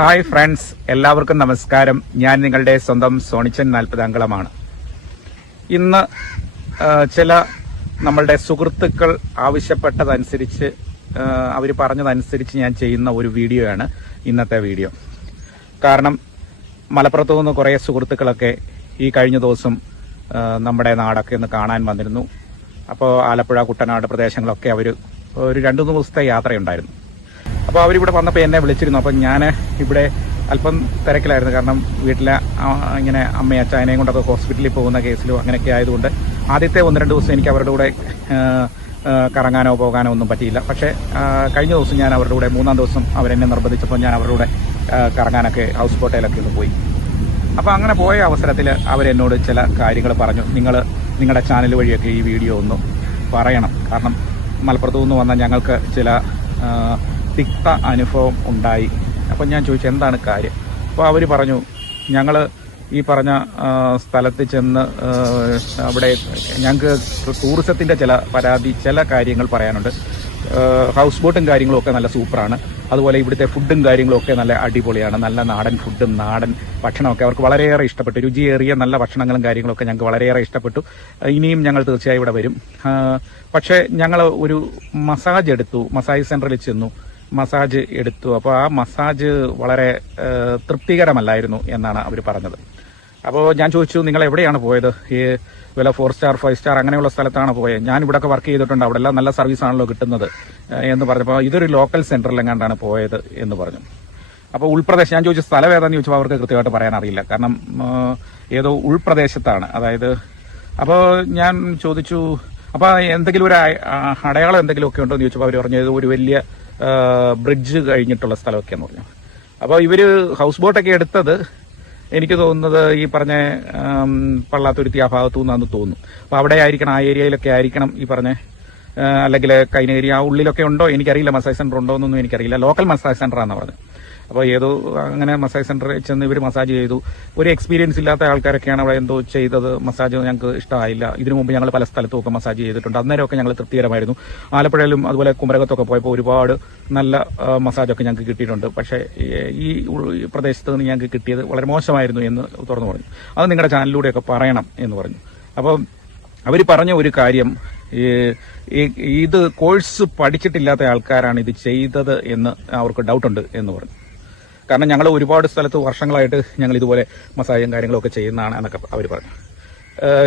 Hi friends, എല്ലാവർക്കും നമസ്കാരം. ഞാൻ നിങ്ങളുടെ സ്വന്തം സോണിച്ചൻ 40 അംഗളമാണ്. ഇന്ന് ചില നമ്മളുടെ സുഹൃത്തുക്കൾ ആവശ്യപ്പെട്ടതനുസരിച്ച് അവർ പറഞ്ഞതനുസരിച്ച് ഞാൻ ചെയ്യുന്ന ഒരു വീഡിയോയാണ് ഇന്നത്തെ വീഡിയോ. കാരണം മലപ്പുറത്തു നിന്ന് കുറേ സുഹൃത്തുക്കളൊക്കെ ഈ കഴിഞ്ഞ ദിവസം നമ്മുടെ നാടൊക്കെ ഒന്ന് കാണാൻ വന്നിരുന്നു. അപ്പോൾ ആലപ്പുഴ, കുട്ടനാട് പ്രദേശങ്ങളൊക്കെ അവർ ഒരു 2-3 ദിവസത്തെ യാത്രയുണ്ടായിരുന്നു. അപ്പോൾ അവരിവിടെ വന്നപ്പോൾ എന്നെ വിളിച്ചിരുന്നു. അപ്പം ഞാൻ ഇവിടെ അല്പം തിരക്കിലായിരുന്നു. കാരണം വീട്ടിലെ ഇങ്ങനെ അമ്മയും അച്ചായനെയും കൊണ്ടൊക്കെ ഹോസ്പിറ്റലിൽ പോകുന്ന കേസിലും അങ്ങനെയൊക്കെ ആയതുകൊണ്ട് ആദ്യത്തെ 1-2 ദിവസം എനിക്ക് അവരുടെ കൂടെ കറങ്ങാനോ പോകാനോ ഒന്നും പറ്റിയില്ല. പക്ഷേ കഴിഞ്ഞ ദിവസം ഞാൻ അവരുടെ കൂടെ 3-ാം ദിവസം അവരെന്നെ നിർബന്ധിച്ചപ്പോൾ ഞാൻ അവരുടെ കൂടെ കറങ്ങാനൊക്കെ ഹൗസ് ബോട്ടയിലൊക്കെ ഒന്ന് പോയി. അപ്പോൾ അങ്ങനെ പോയ അവസരത്തിൽ അവരെന്നോട് ചില കാര്യങ്ങൾ പറഞ്ഞു. നിങ്ങളുടെ ചാനൽ വഴിയൊക്കെ ഈ വീഡിയോ ഒന്ന് പറയണം. കാരണം മലപ്പുറത്തു നിന്ന് വന്ന ഞങ്ങൾക്ക് ചില തിക്ത അനുഭവം ഉണ്ടായി. അപ്പം ഞാൻ ചോദിച്ചു എന്താണ് കാര്യം. അപ്പോൾ അവർ പറഞ്ഞു, ഞങ്ങൾ ഈ പറഞ്ഞ സ്ഥലത്ത് ചെന്ന് അവിടെ ഞങ്ങൾക്ക് ടൂറിസത്തിൻ്റെ ചില കാര്യങ്ങൾ പറയാനുണ്ട്. ഹൗസ് ബോട്ടും കാര്യങ്ങളും ഒക്കെ നല്ല സൂപ്പറാണ്. അതുപോലെ ഇവിടുത്തെ ഫുഡും കാര്യങ്ങളും ഒക്കെ നല്ല അടിപൊളിയാണ്. നല്ല നാടൻ ഫുഡും നാടൻ ഭക്ഷണമൊക്കെ അവർക്ക് വളരെയേറെ ഇഷ്ടപ്പെട്ടു. രുചിയേറിയ നല്ല ഭക്ഷണങ്ങളും കാര്യങ്ങളൊക്കെ ഞങ്ങൾക്ക് വളരെയേറെ ഇഷ്ടപ്പെട്ടു. ഇനിയും ഞങ്ങൾ തീർച്ചയായും ഇവിടെ വരും. പക്ഷേ ഞങ്ങൾ ഒരു മസാജ് സെൻറ്ററിൽ ചെന്നു, മസാജ് എടുത്തു. അപ്പോൾ ആ മസാജ് വളരെ തൃപ്തികരമല്ലായിരുന്നു എന്നാണ് അവർ പറഞ്ഞത്. അപ്പോൾ ഞാൻ ചോദിച്ചു, നിങ്ങൾ എവിടെയാണ് പോയത്? ഈ വല്ല 4 സ്റ്റാർ 5 സ്റ്റാർ അങ്ങനെയുള്ള സ്ഥലത്താണ് പോയത്? ഞാൻ ഇവിടെയൊക്കെ വർക്ക് ചെയ്തിട്ടുണ്ട്, അവിടെ എല്ലാം നല്ല സർവീസാണല്ലോ കിട്ടുന്നത് എന്ന് പറഞ്ഞപ്പോൾ ഇതൊരു ലോക്കൽ സെൻറ്ററിലെങ്ങാണ്ടാണ് പോയത് എന്ന് പറഞ്ഞു. അപ്പോൾ ഉൾപ്രദേശം, ഞാൻ ചോദിച്ച സ്ഥലം ഏതാണെന്ന് ചോദിച്ചപ്പോൾ അവർക്ക് കൃത്യമായിട്ട് പറയാൻ അറിയില്ല. കാരണം ഏതോ ഉൾപ്രദേശത്താണ്. അതായത് അപ്പോൾ ഞാൻ ചോദിച്ചു, അപ്പോൾ എന്തെങ്കിലും ഒരു അടയാളം എന്തെങ്കിലുമൊക്കെ ഉണ്ടോ എന്ന് ചോദിച്ചപ്പോൾ അവർ പറഞ്ഞത് ഒരു വലിയ ബ്രിഡ്ജ് കഴിഞ്ഞിട്ടുള്ള സ്ഥലമൊക്കെയെന്ന് പറഞ്ഞു. അപ്പോൾ ഇവർ ഹൗസ് ബോട്ടൊക്കെ എടുത്തത് എനിക്ക് തോന്നുന്നത് ഈ പറഞ്ഞ പള്ളാത്തുരുത്തി ആ ഭാഗത്തു നിന്നാന്ന് തോന്നുന്നു. അപ്പോൾ അവിടെ ആയിരിക്കണം, ആ ഏരിയയിലൊക്കെ ആയിരിക്കണം ഈ പറഞ്ഞ, അല്ലെങ്കിൽ കൈനേരി ആ ഉള്ളിലൊക്കെ ഉണ്ടോ എനിക്കറിയില്ല. മസാജ് സെൻറ്റർ ഉണ്ടോ എന്നൊന്നും എനിക്കറിയില്ല. ലോക്കൽ മസാജ് സെൻ്ററാണെന്ന് പറഞ്ഞു. അപ്പോൾ ഏതോ അങ്ങനെ മസാജ് സെൻറ്ററിൽ ചെന്ന് ഇവർ മസാജ് ചെയ്തു. ഒരു എക്സ്പീരിയൻസ് ഇല്ലാത്ത ആൾക്കാരൊക്കെയാണ് അവിടെ എന്തോ ചെയ്തത്. മസാജ് ഞങ്ങൾക്ക് ഇഷ്ടമായില്ല. ഇതിനു മുമ്പ് ഞങ്ങൾ പല സ്ഥലത്തുമൊക്കെ മസാജ് ചെയ്തിട്ടുണ്ട്. അന്നേരമൊക്കെ ഞങ്ങൾ തൃപ്തികരമായിരുന്നു. ആലപ്പുഴയിലും അതുപോലെ കുമരകത്തൊക്കെ പോയപ്പോൾ ഒരുപാട് നല്ല മസാജൊക്കെ ഞങ്ങൾക്ക് കിട്ടിയിട്ടുണ്ട്. പക്ഷേ ഈ പ്രദേശത്ത് നിന്ന് ഞങ്ങൾക്ക് കിട്ടിയത് വളരെ മോശമായിരുന്നു എന്ന് തുറന്നു പറഞ്ഞു. അത് നിങ്ങളുടെ ചാനലിലൂടെയൊക്കെ പറയണം എന്ന് പറഞ്ഞു. അപ്പോൾ അവർ പറഞ്ഞ ഒരു കാര്യം, ഇത് കോഴ്സ് പഠിച്ചിട്ടില്ലാത്ത ആൾക്കാരാണ് ഇത് ചെയ്തത് എന്ന് അവർക്ക് ഡൗട്ടുണ്ട് എന്ന് പറഞ്ഞു. കാരണം ഞങ്ങൾ ഒരുപാട് സ്ഥലത്ത് വർഷങ്ങളായിട്ട് ഞങ്ങൾ ഇതുപോലെ മസാജും കാര്യങ്ങളൊക്കെ ചെയ്യുന്നതാണ് എന്നൊക്കെ അവർ പറഞ്ഞു.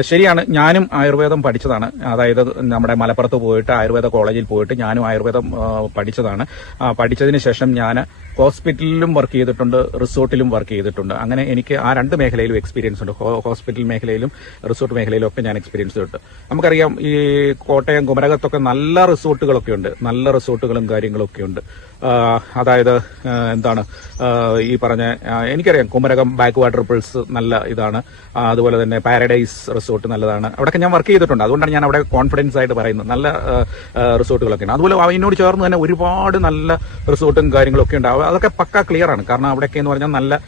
ശരിയാണ്, ഞാനും ആയുർവേദം പഠിച്ചതാണ്. അതായത് നമ്മുടെ മലപ്പുറത്ത് പോയിട്ട് ആയുർവേദ കോളേജിൽ പോയിട്ട് ഞാനും ആയുർവേദം പഠിച്ചതാണ്. പഠിച്ചതിന് ശേഷം ഞാൻ ഹോസ്പിറ്റലിലും വർക്ക് ചെയ്തിട്ടുണ്ട്, റിസോർട്ടിലും വർക്ക് ചെയ്തിട്ടുണ്ട്. അങ്ങനെ എനിക്ക് ആ 2 മേഖലയിലും എക്സ്പീരിയൻസ് ഉണ്ട്. ഹോസ്പിറ്റൽ മേഖലയിലും റിസോർട്ട് മേഖലയിലും ഒക്കെ ഞാൻ എക്സ്പീരിയൻസ് ഉണ്ട്. നമുക്കറിയാം ഈ കോട്ടയം, കുമരകത്തൊക്കെ നല്ല റിസോർട്ടുകളൊക്കെ ഉണ്ട്, നല്ല റിസോർട്ടുകളും കാര്യങ്ങളൊക്കെ ഉണ്ട്. അതായത് എന്താണ് ഈ പറഞ്ഞ, എനിക്കറിയാം കുമരകം ബാക്ക് വാട്ടർ പിൾസ് നല്ല ഇതാണ്. അതുപോലെ തന്നെ പാരഡൈസ് റിസോർട്ട് നല്ലതാണ്. അവിടെയൊക്കെ ഞാൻ വർക്ക് ചെയ്തിട്ടുണ്ട്. അതുകൊണ്ടാണ് ഞാൻ അവിടെ കോൺഫിഡൻസ് ആയിട്ട് പറയുന്നത്. നല്ല റിസോർട്ടുകളൊക്കെ ഉണ്ട്. അതുപോലെ അതിനോട് ചേർന്ന് തന്നെ ഒരുപാട് നല്ല റിസോർട്ടും കാര്യങ്ങളൊക്കെ ഉണ്ട്. അതൊക്കെ പക്ക ക്ലിയർ ആണ്. കാരണം അവിടെയൊക്കെ എന്ന് പറഞ്ഞാൽ നല്ല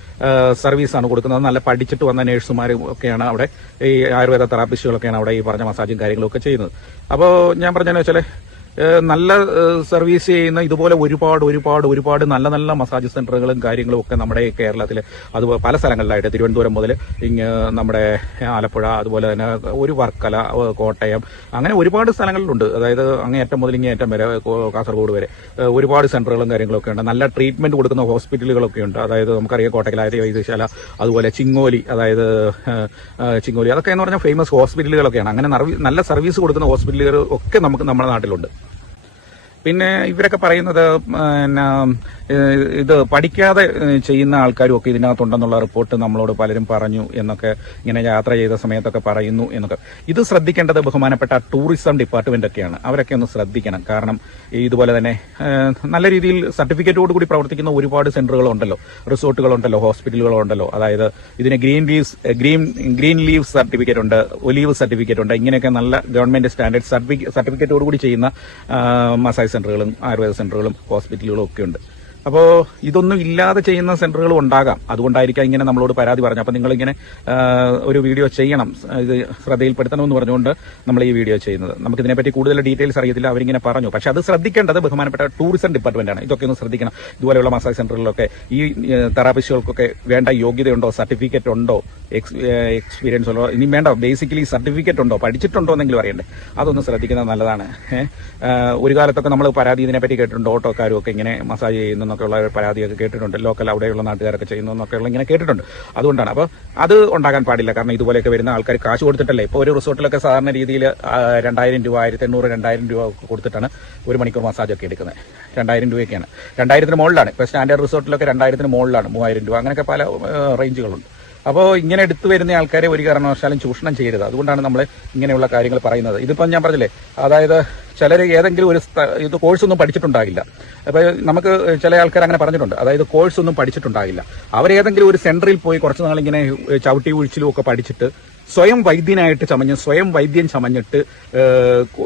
സർവീസാണ് കൊടുക്കുന്നത്. നല്ല പഠിച്ചിട്ട് വന്ന നേഴ്സുമാരും ഒക്കെയാണ് അവിടെ, ഈ ആയുർവേദ തെറാപ്പിസ്റ്റുകളൊക്കെയാണ് അവിടെ ഈ പറഞ്ഞ മസാജും കാര്യങ്ങളൊക്കെ ചെയ്യുന്നത്. അപ്പോൾ ഞാൻ പറഞ്ഞതെന്ന് വെച്ചാൽ നല്ല സർവീസ് ചെയ്യുന്ന ഇതുപോലെ ഒരുപാട് നല്ല നല്ല മസാജ് സെന്ററുകളും കാര്യങ്ങളും ഒക്കെ നമ്മുടെ കേരളത്തിൽ അതുപോലെ പല സ്ഥലങ്ങളിലായിട്ട്, തിരുവനന്തപുരം മുതൽ നമ്മുടെ ആലപ്പുഴ, അതുപോലെ തന്നെ ഒരു വർക്കല, കോട്ടയം, അങ്ങനെ ഒരുപാട് സ്ഥലങ്ങളിലുണ്ട്. അതായത് അങ്ങേയറ്റം മുതൽ ഇങ്ങേയറ്റം വരെ, കാസർഗോഡ് വരെ ഒരുപാട് സെന്ററുകളും കാര്യങ്ങളൊക്കെ ഉണ്ട്. നല്ല ട്രീറ്റ്മെന്റ് കൊടുക്കുന്ന ഹോസ്പിറ്റലുകളൊക്കെ ഉണ്ട്. അതായത് നമുക്കറിയാം കോട്ടക്കലായ വൈദ്യശാല, അതുപോലെ ചിങ്ങോലി, അതൊക്കെ എന്ന് പറഞ്ഞാൽ ഫേമസ് ഹോസ്പിറ്റലുകളൊക്കെയാണ്. അങ്ങനെ നല്ല സർവീസ് കൊടുക്കുന്ന ഹോസ്പിറ്റലുകൾ ഒക്കെ നമുക്ക് നമ്മുടെ നാട്ടിലുണ്ട്. പിന്നെ ഇവരൊക്കെ പറയുന്നത് ഇത് പഠിക്കാതെ ചെയ്യുന്ന ആൾക്കാരും ഒക്കെ ഇതിനകത്തുണ്ടെന്നുള്ള റിപ്പോർട്ട് നമ്മളോട് പലരും പറഞ്ഞു എന്നൊക്കെ, ഇങ്ങനെ യാത്ര ചെയ്ത സമയത്തൊക്കെ പറയുന്നു എന്നൊക്കെ. ഇത് ശ്രദ്ധിക്കേണ്ടത് ബഹുമാനപ്പെട്ട ടൂറിസം ഡിപ്പാർട്ട്മെന്റ് ഒക്കെയാണ്. അവരൊക്കെ ഒന്ന് ശ്രദ്ധിക്കണം. കാരണം ഇതുപോലെ തന്നെ നല്ല രീതിയിൽ സർട്ടിഫിക്കറ്റോട് കൂടി പ്രവർത്തിക്കുന്ന ഒരുപാട് സെന്ററുകളുണ്ടല്ലോ, റിസോർട്ടുകളുണ്ടല്ലോ, ഹോസ്പിറ്റലുകളുണ്ടല്ലോ. അതായത് ഇതിന് ഗ്രീൻ ലീവ് സർട്ടിഫിക്കറ്റ് ഉണ്ട്, ഒലീവ് സർട്ടിഫിക്കറ്റ് ഉണ്ട്. ഇങ്ങനെയൊക്കെ നല്ല ഗവൺമെന്റ് സ്റ്റാൻഡേർഡ് സർട്ടിഫിക്കറ്റോട് കൂടി ചെയ്യുന്ന മസാജ് സെന്ററുകളും ആയുർവേദ സെന്ററുകളും ഹോസ്പിറ്റലുകളും ഒക്കെ ഉണ്ട്. അപ്പോൾ ഇതൊന്നും ഇല്ലാതെ ചെയ്യുന്ന സെന്ററുകളും ഉണ്ടാകാം. അതുകൊണ്ടായിരിക്കാം ഇങ്ങനെ നമ്മളോട് പരാതി പറഞ്ഞു. അപ്പോൾ നിങ്ങളിങ്ങനെ ഒരു വീഡിയോ ചെയ്യണം, ഇത് ശ്രദ്ധയിൽപ്പെടുത്തണമെന്ന് പറഞ്ഞുകൊണ്ട് നമ്മൾ ഈ വീഡിയോ ചെയ്യുന്നത്. നമുക്കിതിനെപ്പറ്റി കൂടുതൽ ഡീറ്റെയിൽസ് അറിയത്തില്ല, അവരിങ്ങനെ പറഞ്ഞു. പക്ഷെ അത് ശ്രദ്ധിക്കേണ്ടത് ബഹുമാനപ്പെട്ട ടൂറിസം ഡിപ്പാർട്ട്മെന്റാണ്. ഇതൊക്കെ ഒന്ന് ശ്രദ്ധിക്കണം. ഇതുപോലെയുള്ള മസാജ് സെന്ററുകളിലൊക്കെ ഈ തെറാപ്പിസ്റ്റുകൾക്കൊക്കെ വേണ്ട യോഗ്യതയുണ്ടോ, സർട്ടിഫിക്കറ്റ് ഉണ്ടോ, എക്സ്പീരിയൻസ് ഉണ്ടോ, ഇനി വേണ്ട ബേസിക്കലി സർട്ടിഫിക്കറ്റ് ഉണ്ടോ, പഠിച്ചിട്ടുണ്ടോ എന്നെങ്കിലും അറിയണ്ടേ. അതൊന്ന് ശ്രദ്ധിക്കുന്നത് നല്ലതാണ്. ഒരു കാലത്തൊക്കെ നമ്മൾ പരാതി ഇതിനെപ്പറ്റി കേട്ടിട്ടുണ്ട്. ഓട്ടോക്കാരും ഒക്കെ ഇങ്ങനെ മസാജ് ചെയ്യുന്നൊക്കെയുള്ള പരാതിയൊക്കെ കേട്ടിട്ടുണ്ട്. ലോക്കൽ അവിടെയുള്ള നാട്ടുകാരൊക്കെ ചെയ്യുന്നൊക്കെയുള്ള ഇങ്ങനെ കേട്ടിട്ടുണ്ട്. അതുകൊണ്ടാണ്. അപ്പോൾ അത് ഉണ്ടാകാൻ പാടില്ല. കാരണം ഇതുപോലെയൊക്കെ വരുന്ന ആൾക്കാർ കാശ് കൊടുത്തിട്ടല്ലേ. ഇപ്പോൾ ഒരു റിസോർട്ടിലൊക്കെ സാധാരണ രീതിയിൽ 2000 രൂപ, 1800, 2000 രൂപ കൊടുത്തിട്ടാണ് ഒരു മണിക്കൂർ മസാജൊക്കെ എടുക്കുന്നത്. 2000 രൂപയൊക്കെയാണ്. 2000-ന് മുകളിലാണ്. ഇപ്പോൾ സ്റ്റാൻഡേർഡ് റിസോർട്ടിലൊക്കെ 2000-ന് മുകളിലാണ്, 3000 രൂപ, അങ്ങനെയൊക്കെ പല റേഞ്ചുകളുണ്ട്. അപ്പോൾ ഇങ്ങനെ എടുത്തു വരുന്ന ആൾക്കാരെ ഒരു കാരണവശാലും ചൂഷണം ചെയ്യരുത്. അതുകൊണ്ടാണ് നമ്മൾ ഇങ്ങനെയുള്ള കാര്യങ്ങൾ പറയുന്നത്. ഇതിപ്പം ഞാൻ പറഞ്ഞില്ലേ, അതായത് ചിലർ ഏതെങ്കിലും ഒരു ഇത് കോഴ്സൊന്നും പഠിച്ചിട്ടുണ്ടാകില്ല. അപ്പോൾ നമുക്ക് ചില ആൾക്കാർ അങ്ങനെ പറഞ്ഞിട്ടുണ്ട്. അതായത് കോഴ്സൊന്നും പഠിച്ചിട്ടുണ്ടാകില്ല. അവരേതെങ്കിലും ഒരു സെന്ററിൽ പോയി കുറച്ച് നാളിങ്ങനെ ചവിട്ടി വീഴ്ചയിലും ഒക്കെ പഠിച്ചിട്ട് സ്വയം വൈദ്യനായിട്ട് ചമഞ്ഞ്, സ്വയം വൈദ്യം ചമഞ്ഞിട്ട്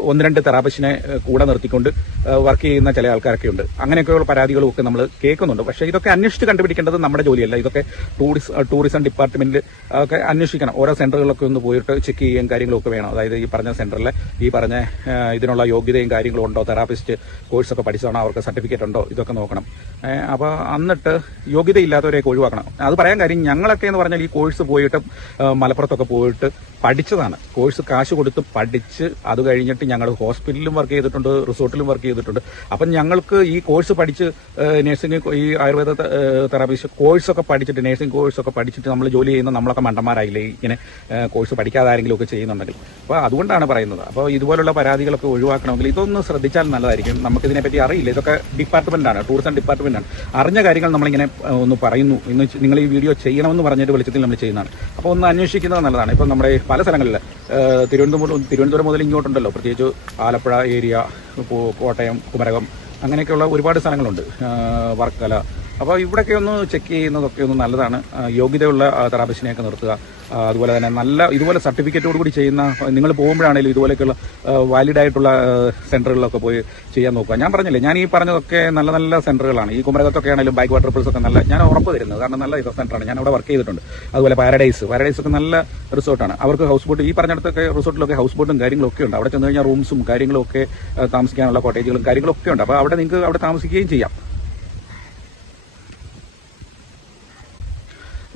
1-2 തെറാപ്പിസ്റ്റിനെ കൂടെ നിർത്തിക്കൊണ്ട് വർക്ക് ചെയ്യുന്ന ചില ആൾക്കാരൊക്കെ ഉണ്ട്. അങ്ങനെയൊക്കെയുള്ള പരാതികളും ഒക്കെ നമ്മൾ കേൾക്കുന്നുണ്ട്. പക്ഷേ ഇതൊക്കെ അന്വേഷിച്ച് കണ്ടുപിടിക്കേണ്ടത് നമ്മുടെ ജോലിയല്ല. ഇതൊക്കെ ടൂറിസം ഡിപ്പാർട്ട്മെന്റിൽ ഒക്കെ അന്വേഷിക്കണം. ഓരോ സെന്ററുകളിലൊക്കെ ഒന്ന് പോയിട്ട് ചെക്ക് ചെയ്യുകയും കാര്യങ്ങളൊക്കെ വേണം. അതായത് ഈ പറഞ്ഞ സെന്ററിൽ ഈ പറഞ്ഞ ഇതിനുള്ള യോഗ്യതയും കാര്യങ്ങളും ഉണ്ടോ, തെറാപ്പിസ്റ്റ് കോഴ്സൊക്കെ പഠിച്ചതാണോ, അവർക്ക് സർട്ടിഫിക്കറ്റ് ഉണ്ടോ, ഇതൊക്കെ നോക്കണം. അപ്പോൾ എന്നിട്ട് യോഗ്യതയില്ലാത്തവരെയൊക്കെ ഒഴിവാക്കണം. അത് പറയാൻ കാര്യം, ഞങ്ങളൊക്കെ എന്ന് പറഞ്ഞാൽ ഈ കോഴ്സ് പോയിട്ട് മലപ്പുറത്തൊക്കെ പോയിട്ട് പഠിച്ചതാണ്. കോഴ്സ് കാശ് കൊടുത്ത് പഠിച്ച് അത് കഴിഞ്ഞിട്ട് ഞങ്ങൾ ഹോസ്പിറ്റലിലും വർക്ക് ചെയ്തിട്ടുണ്ട്, റിസോർട്ടിലും വർക്ക് ചെയ്തിട്ടുണ്ട്. അപ്പം ഞങ്ങൾക്ക് ഈ കോഴ്സ് പഠിച്ച് നഴ്സിംഗ്, ഈ ആയുർവേദ തെറാപ്പിസ്റ്റ് കോഴ്സൊക്കെ പഠിച്ചിട്ട്, നഴ്സിംഗ് കോഴ്സൊക്കെ പഠിച്ചിട്ട് നമ്മൾ ജോലി ചെയ്യുന്ന നമ്മളൊക്കെ മണ്ടന്മാരായില്ലേ ഇങ്ങനെ കോഴ്സ് പഠിക്കാതെ ആരെങ്കിലും ഒക്കെ ചെയ്യുന്നുണ്ടെങ്കിൽ. അപ്പോൾ അതുകൊണ്ടാണ് പറയുന്നത്. അപ്പോൾ ഇതുപോലുള്ള പരാതികളൊക്കെ ഒഴിവാക്കണമെങ്കിൽ ഇതൊന്ന് ശ്രദ്ധിച്ചാൽ നല്ലതായിരിക്കും. നമുക്കിതിനെപ്പറ്റി അറിയില്ല. ഇതൊക്കെ ഡിപ്പാർട്ട്മെന്റാണ്, ടൂറിസം ഡിപ്പാർട്ട്മെന്റാണ്. അറിഞ്ഞ കാര്യങ്ങൾ നമ്മളിങ്ങനെ ഒന്ന് പറയുന്നു. ഇന്ന് നിങ്ങൾ ഈ വീഡിയോ ചെയ്യണമെന്ന് പറഞ്ഞിട്ട് വെളിച്ചത്തിൽ നമ്മൾ ചെയ്യുന്നതാണ്. അപ്പോൾ ഒന്ന് അന്വേഷിക്കുന്നത് നല്ലതാണ്. ഇപ്പം നമ്മുടെ പല സ്ഥലങ്ങളിൽ തിരുവനന്തപുരം മുതൽ ഇങ്ങോട്ടുണ്ടല്ലോ, പ്രത്യേകിച്ച് ആലപ്പുഴ ഏരിയ, കോട്ടയം, കുമരകം, അങ്ങനെയൊക്കെയുള്ള ഒരുപാട് സ്ഥലങ്ങളുണ്ട്, വർക്കല. അപ്പോൾ ഇവിടെയൊക്കെ ഒന്ന് ചെക്ക് ചെയ്യുന്നതൊക്കെ ഒന്ന് നല്ലതാണ്. യോഗ്യതയുള്ള തെറാപ്പിസ്റ്റിനെയൊക്കെ നിർത്തുക. അതുപോലെ തന്നെ നല്ല ഇതുപോലെ സർട്ടിഫിക്കറ്റോടുകൂടി ചെയ്യുന്ന, നിങ്ങൾ പോകുമ്പോഴാണെങ്കിലും ഇതുപോലെയൊക്കെയുള്ള വാലിഡായിട്ടുള്ള സെന്ററുകളിലൊക്കെ പോയി ചെയ്യാൻ നോക്കുക. ഞാൻ പറഞ്ഞില്ലേ, ഞാൻ ഈ പറഞ്ഞതൊക്കെ നല്ല നല്ല സെന്ററുകളാണ്. ഈ കുമരകത്തൊക്കെ ആണെങ്കിലും ബൈക്ക് വാട്ടർ പ്ലസ് ഒക്കെ നല്ല, ഞാൻ ഉറപ്പ് തരുന്നത്. കാരണം നല്ല സെന്ററാണ്. ഞാൻ അവിടെ വർക്ക് ചെയ്തിട്ടുണ്ട്. അതുപോലെ പാരഡൈസ് ഒക്കെ നല്ല റിസോർട്ടാണ്. അവർക്ക് ഹൗസ് ബോട്ട്, ഈ പറഞ്ഞിടത്തൊക്കെ റിസോർട്ടിലൊക്കെ ഹൗസ് ബോട്ടും കാര്യങ്ങളൊക്കെ ഉണ്ട്. അവിടെ ചെന്ന് കഴിഞ്ഞാൽ റൂംസും കാര്യങ്ങളും ഒക്കെ, താമസിക്കാനുള്ള കോട്ടേജുകളും കാര്യങ്ങളൊക്കെ ഉണ്ട്. അപ്പോൾ അവിടെ നിങ്ങൾക്ക് അവിടെ താമസിക്കുകയും ചെയ്യാം.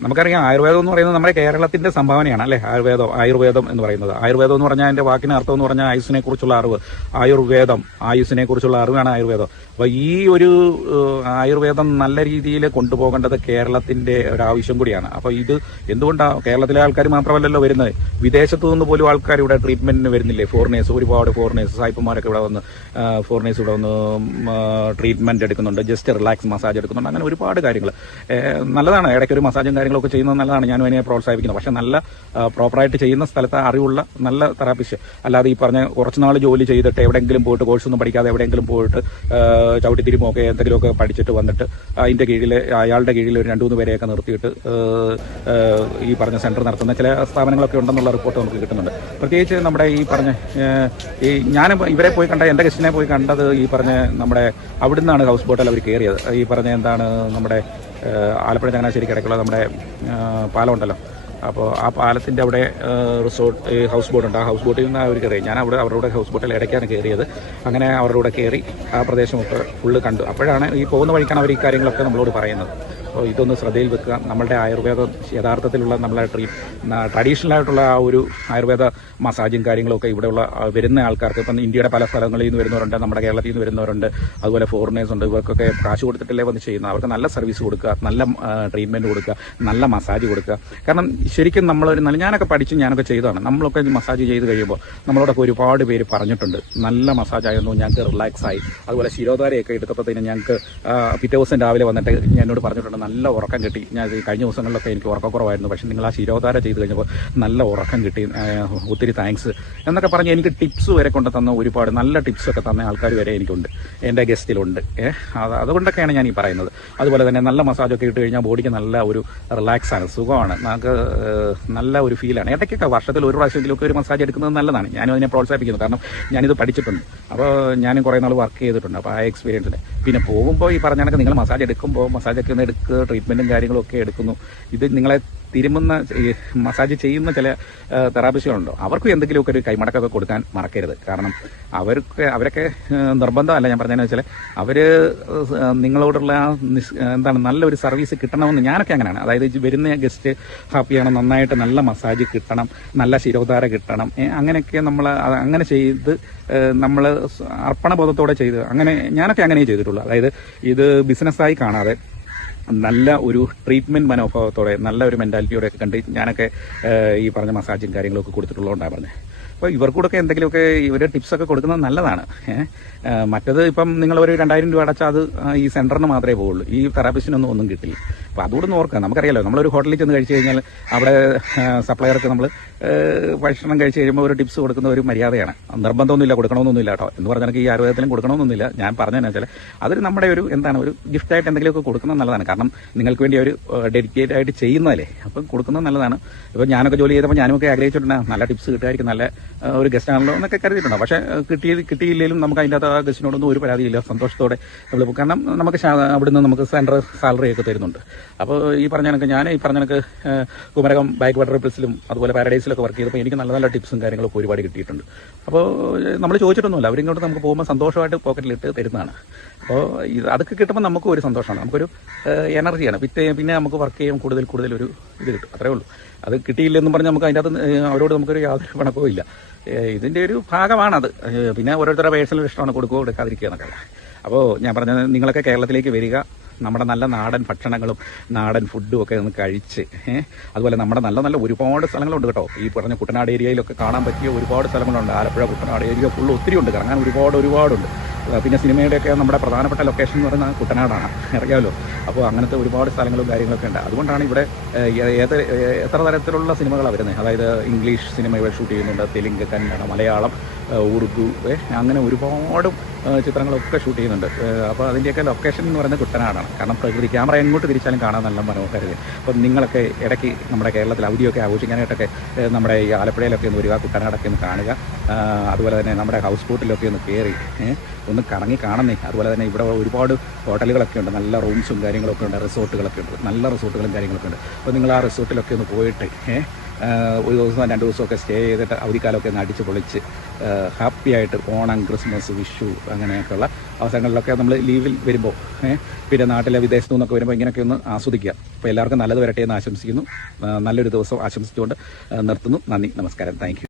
നമുക്കറിയാം, ആയുർവേദം എന്ന് പറയുന്നത് നമ്മുടെ കേരളത്തിന്റെ സംഭാവനയാണ്, അല്ലേ? ആയുർവേദം എന്ന് പറയുന്നത്. ആയുർവേദം എന്ന് പറഞ്ഞാൽ അതിന്റെ വാക്കിന് അർത്ഥം എന്ന് പറഞ്ഞാൽ ആയുസ്സിനെ കുറിച്ചുള്ള അറിവ്. ആയുർവേദം, ആയുസ്സിനെ കുറിച്ചുള്ള അറിവാണ് ആയുർവേദം. അപ്പോൾ ഈ ഒരു ആയുർവേദം നല്ല രീതിയിൽ കൊണ്ടുപോകേണ്ടത് കേരളത്തിന്റെ ഒരു ആവശ്യം കൂടിയാണ്. അപ്പോൾ ഇത് എന്തുകൊണ്ടാണ് കേരളത്തിലെ ആൾക്കാർ മാത്രമല്ലല്ലോ വരുന്നത്, വിദേശത്തു നിന്ന് പോലും ആൾക്കാർ ഇവിടെ ട്രീറ്റ്മെന്റിന് വരുന്നില്ലേ? ഫോറിനേഴ്സ്, ഒരുപാട് ഫോറിനേഴ്സ്, സായിപ്പന്മാരൊക്കെ ഇവിടെ വന്ന്, ഫോറിനേഴ്സ് ഇവിടെ വന്ന് ട്രീറ്റ്മെന്റ് എടുക്കുന്നുണ്ട്, ജസ്റ്റ് റിലാക്സ് മസാജ് എടുക്കുന്നുണ്ട്. അങ്ങനെ ഒരുപാട് കാര്യങ്ങൾ നല്ലതാണ്. ഇടയ്ക്ക് ഒരു മസാജും കാര്യങ്ങളൊക്കെ ചെയ്യുന്നത് നല്ലതാണ്. ഞാനും അതിനെ പ്രോത്സാഹിപ്പിക്കുന്നത്. പക്ഷെ നല്ല പ്രോപ്പറായിട്ട് ചെയ്യുന്ന സ്ഥലത്ത് അറിവുള്ള നല്ല തെറാപ്പിസ്റ്റ്, അല്ലാതെ ഈ പറഞ്ഞ കുറച്ച് നാൾ ജോലി ചെയ്തിട്ട് എവിടെയെങ്കിലും പോയിട്ട് കോഴ്സൊന്നും പഠിക്കാതെ എവിടെയെങ്കിലും പോയിട്ട് ചവിട്ടിത്തിരിമൊക്കെ എന്തെങ്കിലുമൊക്കെ പഠിച്ചിട്ട് വന്നിട്ട് അതിന്റെ കീഴിൽ, അയാളുടെ കീഴിൽ ഒരു 2-3 പേരെയൊക്കെ നിർത്തിയിട്ട് ഈ പറഞ്ഞ സെന്റർ നടത്തുന്ന ചില സ്ഥാപനങ്ങളൊക്കെ ഉണ്ടെന്നുള്ള റിപ്പോർട്ട് നമുക്ക് കിട്ടുന്നുണ്ട്. പ്രത്യേകിച്ച് നമ്മുടെ ഈ പറഞ്ഞ ഞാൻ ഇവരെ പോയി കണ്ട, എൻ്റെ ഗസ്റ്റിനെ പോയി കണ്ടത് ഈ പറഞ്ഞ നമ്മുടെ അവിടുന്നാണ് ഹൗസ് ബോട്ടിൽ അവർ കയറിയത്. ഈ പറഞ്ഞ എന്താണ് നമ്മുടെ ആലപ്പുഴ ചങ്ങനാശ്ശേരിക്ക് ഇടയ്ക്കുള്ള നമ്മുടെ പാലം ഉണ്ടല്ലോ, അപ്പോൾ ആ പാലത്തിൻ്റെ അവിടെ റിസോർട്ട്, ഹൗസ് ബോട്ടുണ്ട്. ആ ഹൗസ് ബോട്ടിൽ നിന്ന് അവർ കയറി. ഞാൻ അവരുടെ ഹൗസ് ബോട്ടിൽ ഇടയ്ക്കാണ് കയറിയത്. അങ്ങനെ അവരുടെ കൂടെ കയറി ആ പ്രദേശമൊക്കെ ഫുള്ള് കണ്ടു. അപ്പോഴാണ് ഈ പോകുന്ന വഴിക്കാണ് അവർ ഈ കാര്യങ്ങളൊക്കെ നമ്മളോട് പറയുന്നത്. അപ്പോൾ ഇതൊന്ന് ശ്രദ്ധയിൽ വെക്കുക. നമ്മളുടെ ആയുർവേദം യഥാർത്ഥത്തിലുള്ള നമ്മളെ ട്രഡീഷണൽ ആയിട്ടുള്ള ആ ഒരു ആയുർവേദ മസാജും കാര്യങ്ങളൊക്കെ ഇവിടെയുള്ള വരുന്ന ആൾക്കാർക്ക്, ഇപ്പം ഇന്ത്യയുടെ പല സ്ഥലങ്ങളിൽ നിന്ന് വരുന്നവരുണ്ട്, നമ്മുടെ കേരളത്തിൽ നിന്ന് വരുന്നവരുണ്ട്, അതുപോലെ ഫോറിനേഴ്സ് ഉണ്ട്. ഇവർക്കൊക്കെ കാശ് കൊടുത്തിട്ടല്ലേ വന്ന് ചെയ്യുന്നത്. അവർക്ക് നല്ല സർവീസ് കൊടുക്കുക, നല്ല ട്രീറ്റ്മെൻറ്റ് കൊടുക്കുക, നല്ല മസാജ് കൊടുക്കുക. കാരണം ശരിക്കും ഞാനൊക്കെ പഠിച്ച് ഞാനൊക്കെ ചെയ്തതാണ്. നമ്മളൊക്കെ മസാജ് ചെയ്ത് കഴിയുമ്പോൾ നമ്മളോടൊക്കെ ഒരുപാട് പേര് പറഞ്ഞിട്ടുണ്ട്, നല്ല മസാജായിരുന്നു, ഞങ്ങൾക്ക് റിലാക്സ് ആയി. അതുപോലെ ശിരോധാരയൊക്കെ എടുത്തപ്പോഴത്തേനും ഞങ്ങൾക്ക് പിറ്റേ ദിവസം രാവിലെ വന്നിട്ട് എന്നോട് പറഞ്ഞിട്ടുണ്ട്, നല്ല ഉറക്കം കിട്ടി. ഞാൻ ഈ കഴിഞ്ഞ ദിവസങ്ങളിലൊക്കെ എനിക്ക് ഉറക്കക്കുറവായിരുന്നു, പക്ഷേ നിങ്ങൾ ആ ശിരോധാര ചെയ്ത് കഴിഞ്ഞപ്പോൾ നല്ല ഉറക്കം കിട്ടി, ഒത്തിരി താങ്ക്സ് എന്നൊക്കെ പറഞ്ഞ് എനിക്ക് ടിപ്സ് വരെ കൊണ്ട് തന്ന ഒരുപാട് നല്ല ടിപ്സൊക്കെ തന്ന ആൾക്കാർ വരെ എനിക്കുണ്ട്, എൻ്റെ ഗസ്റ്റിലുണ്ട്. അതുകൊണ്ടൊക്കെയാണ് ഞാൻ ഈ പറയുന്നത്. അതുപോലെ തന്നെ നല്ല മസാജൊക്കെ ഇട്ട് കഴിഞ്ഞാൽ ബോഡിക്ക് നല്ല ഒരു റിലാക്സാണ്, സുഖമാണ്, നമുക്ക് നല്ല ഒരു ഫീലാണ്. ഇടയ്ക്കൊക്കെ വർഷത്തിൽ ഒരു പ്രാവശ്യത്തിലൊക്കെ ഒരു മസാജ് എടുക്കുന്നത് നല്ലതാണ്. ഞാനും അതിനെ പ്രോത്സാഹിപ്പിക്കുന്നു, കാരണം ഞാനിത് പഠിച്ചിട്ടുണ്ട്. അപ്പോൾ ഞാനും കുറേ നാൾ വർക്ക് ചെയ്തിട്ടുണ്ട്. അപ്പോൾ ആ എക്സ്പീരിയൻസിൽ പിന്നെ പോകുമ്പോൾ ഈ പറഞ്ഞ കണക്ക് നിങ്ങൾ മസാജ് എടുക്കുമ്പോൾ മസാജൊക്കെ ഒന്ന് എടുക്കുക, ട്രീറ്റ്മെൻറ്റും കാര്യങ്ങളും ഒക്കെ എടുക്കുന്നു. ഇത് നിങ്ങളെ തിരുമുന്ന മസാജ് ചെയ്യുന്ന ചില തെറാപ്പിസ്റ്റുകളുണ്ടോ, അവർക്കും എന്തെങ്കിലുമൊക്കെ ഒരു കൈമടക്കൊക്കെ കൊടുക്കാൻ മറക്കരുത്. കാരണം അവരൊക്കെ നിർബന്ധമല്ല ഞാൻ പറഞ്ഞതെന്ന് വെച്ചാൽ അവർ നിങ്ങളോടുള്ള എന്താണ് നല്ലൊരു സർവീസ് കിട്ടണമെന്ന്. ഞാനൊക്കെ അങ്ങനെയാണ്. അതായത് വരുന്ന ഗസ്റ്റ് ഹാപ്പിയാണ്, നന്നായിട്ട് നല്ല മസാജ് കിട്ടണം, നല്ല ശിരോധാര കിട്ടണം, അങ്ങനെയൊക്കെ നമ്മൾ അങ്ങനെ ചെയ്ത് നമ്മൾ അർപ്പണബോധത്തോടെ ചെയ്ത് ഞാനൊക്കെ അങ്ങനെ ചെയ്തിട്ടുള്ളൂ. അതായത് ഇത് ബിസിനസ്സായി കാണാതെ നല്ല ഒരു ട്രീറ്റ്മെൻറ്റ് മനോഭാവത്തോടെ നല്ല ഒരു മെൻറ്റാലിറ്റിയോടെയൊക്കെ കണ്ട് ഞാനൊക്കെ ഈ പറഞ്ഞ മസാജും കാര്യങ്ങളൊക്കെ കൊടുത്തിട്ടുള്ളതുകൊണ്ടാണ് പറഞ്ഞത്. അപ്പോൾ ഇവർക്കൂടൊക്കെ എന്തെങ്കിലുമൊക്കെ ഇവരുടെ ടിപ്സൊക്കെ കൊടുക്കുന്നത് നല്ലതാണ്. മറ്റത് ഇപ്പം നിങ്ങളൊരു 2000 രൂപ അടച്ചാൽ അത് ഈ സെൻറ്ററിന് മാത്രമേ പോവുള്ളൂ, ഈ തെറാപ്പിസ്റ്റിനൊന്നും കിട്ടില്ല. അപ്പോൾ അതുകൂടെ ഓർക്കുക. നമുക്കറിയാലോ, നമ്മളൊരു ഹോട്ടലിൽ ചെന്ന് കഴിച്ച് കഴിഞ്ഞാൽ അവിടെ സപ്ലയർക്ക് നമ്മൾ ഭക്ഷണം കഴിച്ച് കഴിയുമ്പോൾ ഒരു ടിപ്സ് കൊടുക്കുന്ന ഒരു മര്യാദയാണ്. നിർബന്ധമൊന്നുമില്ല, കൊടുക്കണമെന്നൊന്നുമില്ല കേട്ടോ. എന്ന് പറഞ്ഞാൽ ഈ ആയുർവേദത്തിലും കൊടുക്കണമെന്നൊന്നുമില്ല. ഞാൻ പറഞ്ഞതെന്ന് വെച്ചാൽ അതൊരു നമ്മുടെ ഒരു ഒരു ഗിഫ്റ്റായിട്ട് എന്തെങ്കിലുമൊക്കെ കൊടുക്കുന്നത് നല്ലതാണ്. കാരണം നിങ്ങൾക്ക് വേണ്ടി ഒരു ഡെഡിക്കേറ്റ് ആയിട്ട് ചെയ്യുന്നതല്ലേ, അപ്പം കൊടുക്കുന്നത് നല്ലതാണ്. ഇപ്പോൾ ഞാനൊക്കെ ജോലി ചെയ്തപ്പോൾ ഞാനുമൊക്കെ ആഗ്രഹിച്ചിട്ടുണ്ട് നല്ല ടിപ്സ് കിട്ടുമായിരിക്കും, നല്ല ഒരു ഗസ്റ്റ് ആണല്ലോ എന്നൊക്കെ കരുതിയിട്ടുണ്ട്. പക്ഷേ കിട്ടിയില്ലെങ്കിലും നമുക്ക് അതിൻ്റെ അകത്ത് ആ ഗസ്റ്റിനോടൊന്നും ഒരു പരാതിയില്ല, സന്തോഷത്തോടെ നമ്മൾ. കാരണം നമുക്ക് അവിടുന്ന് നമുക്ക് സെൻട്രൽ സാലറി ഒക്കെ തരുന്നുണ്ട്. അപ്പോൾ ഈ പറഞ്ഞ കണക്ക് ഞാൻ ഈ പറഞ്ഞ കണക്ക് കുമരകം ബാക്ക് വാട്ടർ പ്ലസിലും അതുപോലെ പാരഡൈസിലൊക്കെ വർക്ക് ചെയ്തപ്പോൾ എനിക്ക് നല്ല നല്ല ടിപ്സും കാര്യങ്ങളൊക്കെ ഒരുപാട് കിട്ടിയിട്ടുണ്ട്. അപ്പോൾ നമ്മൾ ചോദിച്ചിട്ടൊന്നുമില്ല, അവരിങ്ങോട്ട് നമുക്ക് പോകുമ്പോൾ സന്തോഷമായിട്ട് പോക്കറ്റിലിട്ട് തരുന്നതാണ്. അപ്പോൾ അതൊക്കെ കിട്ടുമ്പോൾ നമുക്കും ഒരു സന്തോഷമാണ്, നമുക്കൊരു എനർജിയാണ്. പിന്നെ നമുക്ക് വർക്ക് ചെയ്യാൻ കൂടുതൽ ഒരു ഇത് കിട്ടും, അത്രേ ഉള്ളൂ. അത് കിട്ടിയില്ലെന്നും പറഞ്ഞ് നമുക്ക് അതിൻ്റെ അകത്ത് അവരോട് നമുക്കൊരു യാതൊരു പണക്കവും ഇല്ല. ഇതിൻ്റെ ഒരു ഭാഗമാണത്. പിന്നെ ഓരോരുത്തരുടെ പേഴ്സണൽ ഇഷ്ടമാണ് കൊടുക്കുകയോ കൊടുക്കാതിരിക്കുക എന്നൊക്കെ. അപ്പോൾ ഞാൻ പറഞ്ഞത് നിങ്ങളൊക്കെ കേരളത്തിലേക്ക് വരിക, നമ്മുടെ നല്ല നാടൻ ഭക്ഷണങ്ങളും നാടൻ ഫുഡും ഒക്കെ ഒന്ന് കഴിച്ച് അതുപോലെ നമ്മുടെ നല്ല ഒരുപാട് സ്ഥലങ്ങളുണ്ട് കേട്ടോ. ഈ പറഞ്ഞ കുട്ടനാട് ഏരിയയിലൊക്കെ കാണാൻ പറ്റിയ ഒരുപാട് സ്ഥലങ്ങളുണ്ട്. ആലപ്പുഴ കുട്ടനാട് ഏരിയ ഫുള്ള് ഒത്തിരി ഉണ്ട്, കറങ്ങാൻ ഒരുപാടുണ്ട്. പിന്നെ സിനിമയുടെയൊക്കെ നമ്മുടെ പ്രധാനപ്പെട്ട ലൊക്കേഷൻ എന്ന് പറയുന്നത് കുട്ടനാടാണ്, അറിയാമല്ലോ. അപ്പോൾ അങ്ങനത്തെ ഒരുപാട് സ്ഥലങ്ങളും കാര്യങ്ങളൊക്കെ ഉണ്ട്. അതുകൊണ്ടാണ് ഇവിടെ എത്ര തരത്തിലുള്ള സിനിമകളാണ് വരുന്നത്. അതായത് ഇംഗ്ലീഷ് സിനിമ ഇവിടെ ഷൂട്ട് ചെയ്യുന്നുണ്ട്, തെലുങ്ക്, കന്നഡ, മലയാളം, ഉറുദു, അങ്ങനെ ഒരുപാട് ചിത്രങ്ങളൊക്കെ ഷൂട്ട് ചെയ്യുന്നുണ്ട്. അപ്പോൾ അതിൻ്റെയൊക്കെ ലൊക്കേഷൻ എന്ന് പറയുന്നത് കുട്ടനാടാണ്. കാരണം പ്രകൃതി ക്യാമറ എങ്ങോട്ട് തിരിച്ചാലും കാണാൻ നല്ല മനോഹരത. അപ്പം നിങ്ങളൊക്കെ ഇടയ്ക്ക് നമ്മുടെ കേരളത്തിൽ അവധിയൊക്കെ ആഘോഷിക്കാനായിട്ടൊക്കെ നമ്മുടെ ഈ ആലപ്പുഴയിലൊക്കെ ഒന്ന് വരിക, കുട്ടനാടൊക്കെ ഒന്ന് കാണുക. അതുപോലെ തന്നെ നമ്മുടെ ഹൗസ് ബോട്ടിലൊക്കെ ഒന്ന് കയറി ഒന്ന് കറങ്ങി കാണുന്നേ. അതുപോലെ തന്നെ ഇവിടെ ഒരുപാട് ഹോട്ടലുകളൊക്കെ ഉണ്ട്, നല്ല റൂംസും കാര്യങ്ങളൊക്കെ ഉണ്ട്, റിസോർട്ടുകളൊക്കെ ഉണ്ട്, നല്ല റിസോർട്ടുകളും കാര്യങ്ങളൊക്കെ ഉണ്ട്. അപ്പോൾ നിങ്ങൾ ആ റിസോർട്ടിലൊക്കെ ഒന്ന് പോയിട്ട് ഒരു ദിവസം 2 ദിവസമൊക്കെ സ്റ്റേ ചെയ്തിട്ട് അവധിക്കാലമൊക്കെ ഒന്ന് അടിച്ച് പൊളിച്ച് ഹാപ്പിയായിട്ട് ഓണം, ക്രിസ്മസ്, വിഷു അങ്ങനെയൊക്കെയുള്ള അവസരങ്ങളിലൊക്കെ നമ്മൾ ലീവിൽ വരുമ്പോൾ പിന്നെ നാട്ടിലെ വിദേശത്തു നിന്നൊക്കെ വരുമ്പോൾ ഇങ്ങനെയൊക്കെ ഒന്ന് ആസ്വദിക്കുക. അപ്പോൾ എല്ലാവർക്കും നല്ലത് വരട്ടെ എന്ന് ആശംസിക്കുന്നു. നല്ലൊരു ദിവസം ആശംസിച്ചുകൊണ്ട് നിർത്തുന്നു. നന്ദി, നമസ്കാരം, താങ്ക് യു.